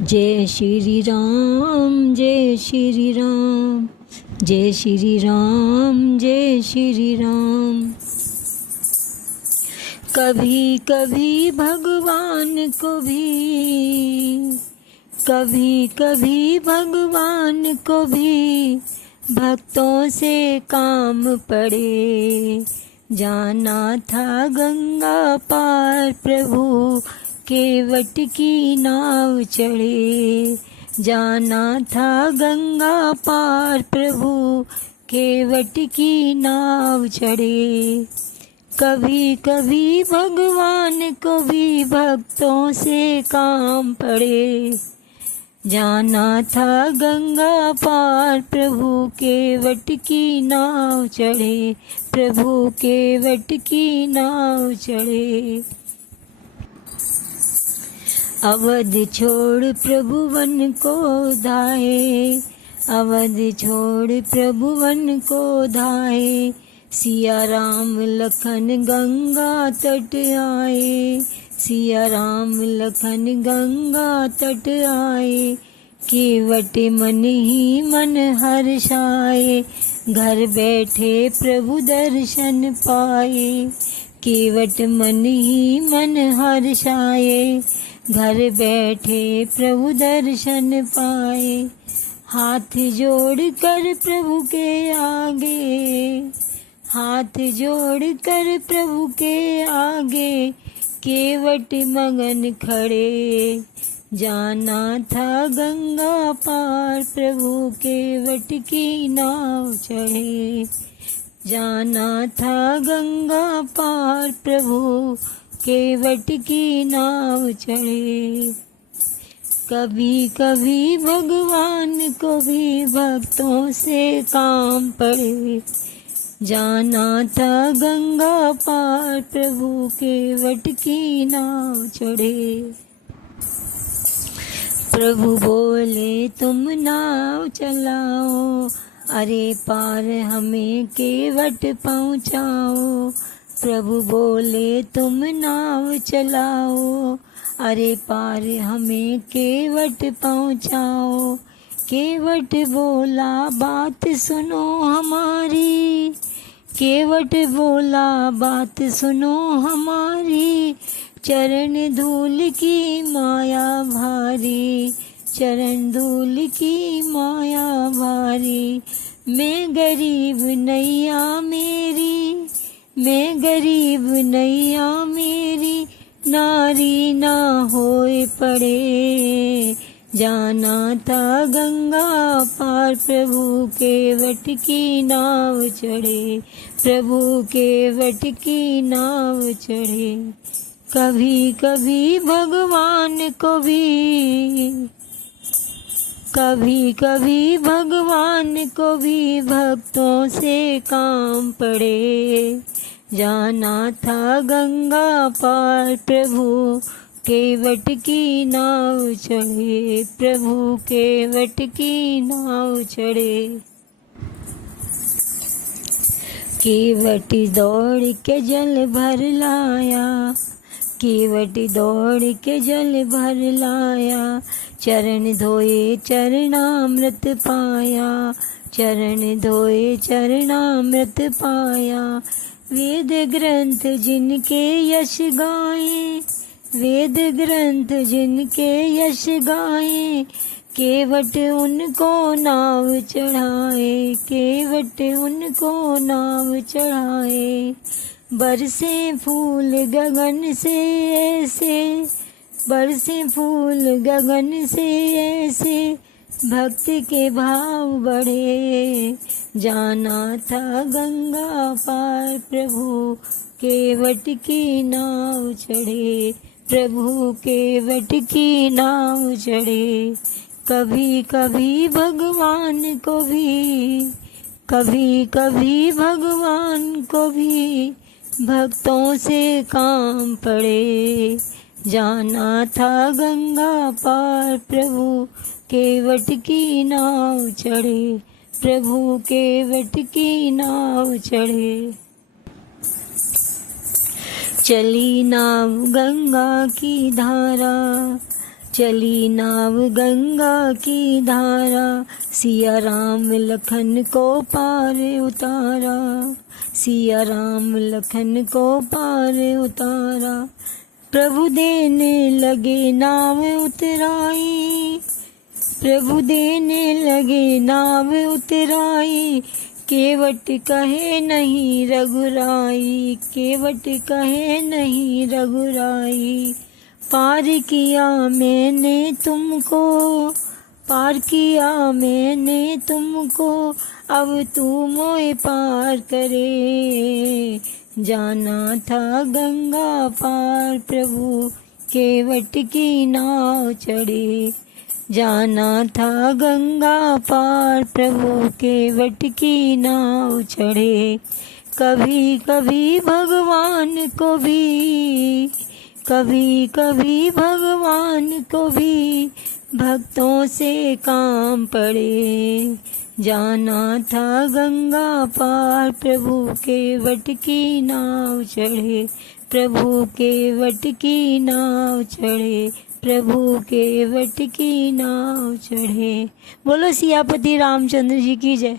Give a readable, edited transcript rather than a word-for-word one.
जय श्री राम जय श्री राम जय श्री राम जय श्री राम। कभी कभी भगवान को भी भगवान को भी भक्तों से काम पड़े। जाना था गंगा पार प्रभु केवट की नाव चढ़े। जाना था गंगा पार प्रभु केवट की नाव चढ़े। कभी कभी भगवान को भी भक्तों से काम पड़े। जाना था गंगा पार प्रभु केवट की नाव चढ़े। प्रभु केवट की नाव चढ़े। अवध छोड़ प्रभु वन को धाये। अवध छोड़ प्रभु वन को धाये। सिया राम लखन गंगा तट आए। सिया राम लखन गंगा तट आए। केवट मन ही मन हर्षाए। घर बैठे प्रभु दर्शन पाए। केवट मन ही मन हर्षाए। घर बैठे प्रभु दर्शन पाए। हाथ जोड़ कर प्रभु के आगे। हाथ जोड़ कर प्रभु के आगे केवट मगन खड़े। जाना था गंगा पार प्रभु केवट की नाव चढ़े। जाना था गंगा पार प्रभु केवट की नाव चढ़े। कभी कभी भगवान को भी भक्तों से काम पड़े। जाना था गंगा पार प्रभु केवट की नाव चढ़े। प्रभु बोले तुम नाव चलाओ। अरे पार हमें केवट पहुँचाओ। प्रभु बोले तुम नाव चलाओ। अरे पार हमें केवट पहुँचाओ। केवट बोला बात सुनो हमारी। केवट बोला बात सुनो हमारी। चरण धूल की माया भारी। चरण धूल की माया भारी। मैं गरीब नैया मेरी। मैं गरीब नैया मेरी। नारी ना होए पड़े। जाना था गंगा पार प्रभु केवट की नाव चढ़े। प्रभु केवट की नाव चढ़े। कभी कभी भगवान को भी भगवान को भी भक्तों से काम पड़े। जाना था गंगा पार प्रभु केवट की नाव चढ़े। प्रभु केवट की नाव चढ़े। केवट दौड़ के जल भर लाया। केवट दौड़ के जल भर लाया। चरण धोए चरणामृत पाया। चरण धोए चरणामृत पाया। वेद ग्रंथ जिनके यश गाए। वेद ग्रंथ जिनके यश गाए। केवट उनको नाव चढ़ाए। केवट उनको नाव चढ़ाए। बरसे फूल गगन से ऐसे। बरसे फूल गगन से ऐसे। भक्ति के भाव बढ़े। जाना था गंगा पार प्रभु केवट की नाव चढ़े। प्रभु केवट की नाव चढ़े। कभी कभी भगवान को भी भगवान को भी भक्तों से काम पड़े। जाना था गंगा पार प्रभु केवट की नाव चढ़े। प्रभु केवट की नाव चढ़े। चली नाव गंगा की धारा। चली नाव गंगा की धारा, सिया राम लखन को पार उतारा, सिया राम लखन को पार उतारा। प्रभु देने लगे नाव उतराई, प्रभु देने लगे नाव उतराई, केवट कहे नहीं रघुराई, केवट कहे नहीं रघुराई। पार किया मैंने तुमको, पार किया मैंने तुमको, अब तू मोए पार करे। जाना था गंगा पार, प्रभु केवट की नाव चढ़े। जाना था गंगा पार, प्रभु केवट की नाव चढ़े। कभी कभी भगवान को भी, कभी कभी भगवान को भी भक्तों से काम पड़े। जाना था गंगा पार, प्रभु केवट की नाव चढ़े, प्रभु केवट की नाव चढ़े, प्रभु केवट की नाव चढ़े। बोलो सियापति रामचंद्र जी की जय।